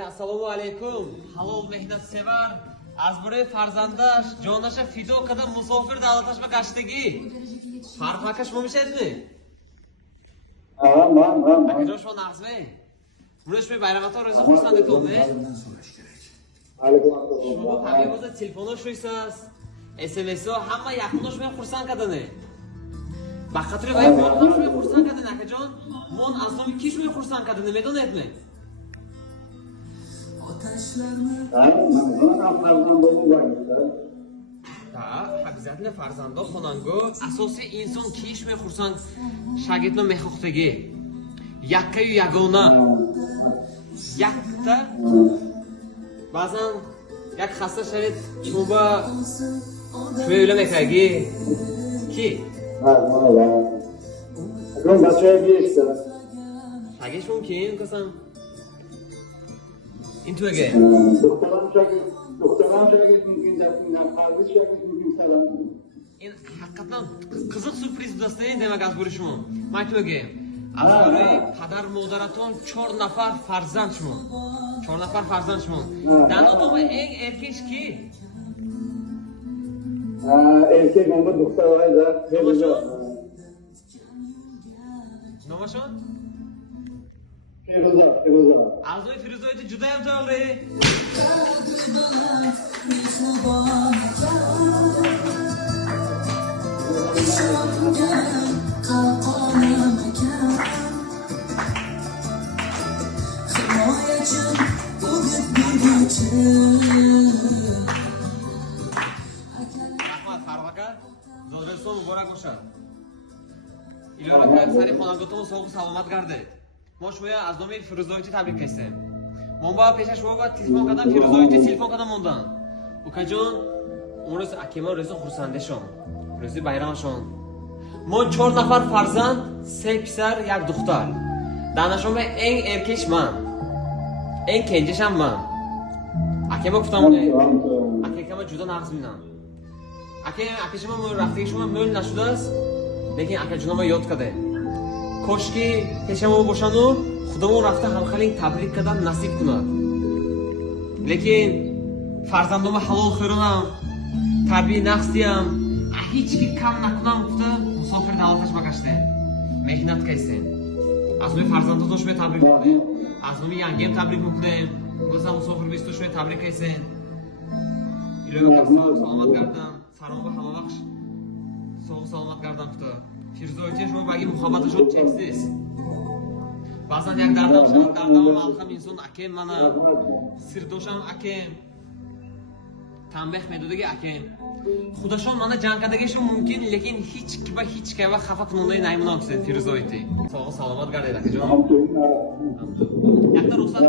Assalomu alaykum. Halol mehnat sevar, az buraya farzandash, jonasha fido kadar musofir davlatashma qashdagi. Farqakash bo'lmayapti. Akajon shu naqsmi? Murashmay bayramatoq ro'za xursand etildi. Shuma haqiqatda telefonni sho'ysiz. SMS-o hamma yaqinlashmay xursand qadani. Baqatri vay bo'lmay xursand qadani akajon. Mon asomi kishmay xursand qadani medonayapmi? Обязательно farzando xonango asosiy inson kiyishmay xursand shagirdni mehxoxtagi yakkayu yagona yakta ba'zan yak xasta sharit chuba shuyulamekagi ki shagish mumkin qasam intuage in haqiqatan qiziq surpriz do'stlaring demak az bo'lishmi aytmoge azbari padar modaraton 4 nafar farzandshmi 4 nafar farzandshmi danotoma eng erkek ki erkek nomor doktorayda nomashon Firuza. Arzuy Firuzoyni juda ham to'g'ri. Rahmat Farvaka. Zo'rayson muborak bo'lsin. Ilora sari xonadonga sog' salomat gardi. Moshmoya az nomi Firuzoyni tabrik qilsam. Monba peshashvo va telefon qadam Firuzoyni telefon qadam mondan. Ukajon, o'ris akema ro'zi xursandashon. Ro'zi bayramashon. Mon 4 nafar farzand, 3 pisar, 1 duxtar. Danashon va eng erkek man. Eng kenjasham man. Akema kutaman. Akema juda naqs minam. Akashima mo raftiga shuma mo'l nashudas, lekin akajunoma yod qade. Koshki peshamo boshanu Xudomon rafta hamxaling tabrik qadam nasib kunad. Lekin farzandoma halol xo'ronam, tarbiya naqsdiyam, hech ki kam nakunam qildi, musofir davlatashma qashdi. Mehnat qilsin. Azmi farzandni doshmay tabrik qildim. Azmi yangam tabrik qildim. O'zim musofir bestoshmay tabrik qilsin. Iloga salomat gardam, saroba hamma vaqt sog' salomat gardam qildi. Firuzoyni shuma bagi muhabbatashon cheksiz. Ba'zan yak dardam malham inson akem mana sirdosham akem tanbeh medodagi akem xudashon mana janqadagi shu mumkin lekin hech kim va xafa qilmay naymunamsiz Firuzoyni sog' salomat garday akajon yakta ruxsat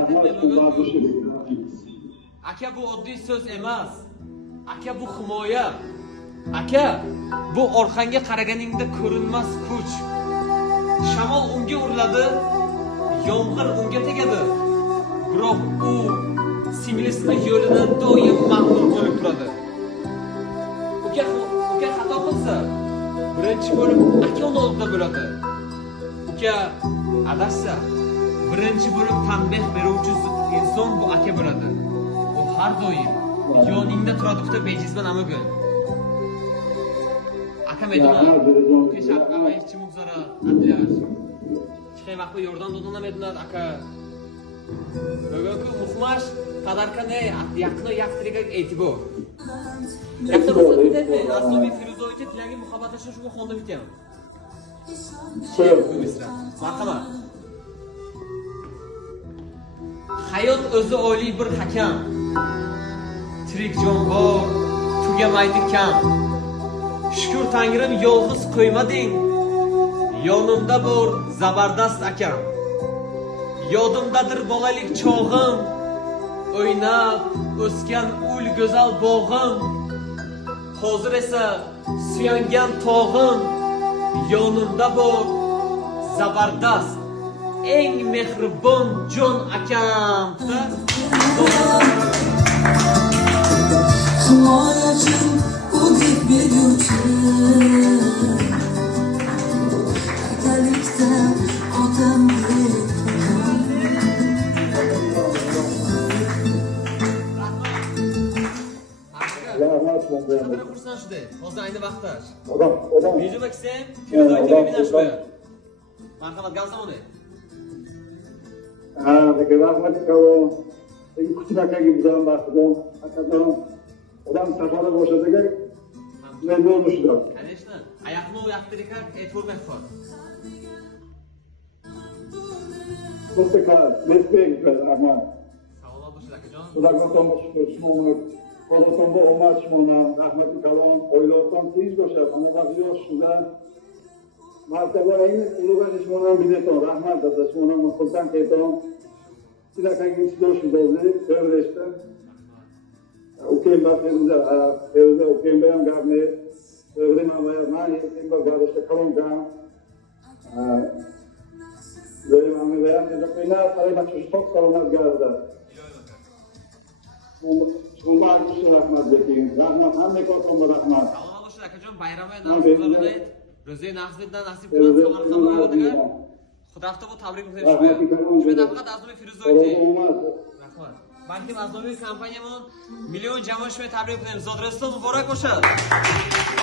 aka bu oddiy so'z emas aka bu himoya aka bu orqanga qaraganingda ko'rinmas kuch shamol unga uriladi yomg'ir unga tegadi biroq u singlisini yo'lidan doim mag'rur bo'lib turadi uka xato qilsa birinchi bo'lib aka uni oldida bo'ladi uka adashsa birinchi bo'lib tanbeh beruvchi inson bu aka bo'ladi u har doim yoningda turadi bitta bejizman amagin aka medona shafqa va hech mug'zara adliyash Chiqay vaqtda yordam dodana medonat aka bugungi muhmash qadarkane yaqni yaqtriga e'tibor yaqni ruxsat etadi asloviy Firuzoyni tilagi muhabbatlashish shu xonda bitgan marhamat hayot o'zi oliy bir hakam tirik jon bor tugamaydi kam Shukr Tangrim yolg'iz qo'ymading yonimda bor zabardast akam yodimdadir bolalik chog'im o'ynab o'sgan ul go'zal bog'im hozir esa suyangan tog'im yonimda bor zabardast eng mehribon jon akam Qanday xursand shudi? Hozir ayni vaqtda. Odam. Video bakisem, Firuzovga bebinash qo'ya. Marhamat, gazamoni. Ha, lekin rahmat kavom. Kuchmakagi bilan baxtida. Hakikaten odam safari boshadiga ne bo'lishdi. Конечно. Ayaqni u yoqtirika, aytolmay qol. To'xta, respekt rahmat. Salomat bo'lsin akajon. Ularga tomoshabin Qo'lotanda Umar Shimon, rahmatli kalom, o'ylovdan tez boshlar, hammaga yosh shunda. Martaba ayni ulug'an Shimon bileton, rahmat dada Shimon xursand eton. Sizlarga islosh dozi, sevishdi. Ukem baxtimiz, sevdi, ukem bilan gapni, sevdim ama mani bir gapda kalonga. Böyle ama beyan edildiğine arada çok salomat geldi. Umar kişi rahmat bekleyin. Rahmat, hamle korkunlu rahmat. Salomat bo'lsin akajon, bayramga navbatlarni ro'za naqzdan nasib qilib Samarqand viloyatiga Xudafta bu tabrik qilishmoqda. Shu nafaqat Azmoy Firuzovchi. Rahmat. Balkim Azmoy kompaniyamon million jamoa shunday tabrik qilamiz. Zodraston muborak bo'lsin.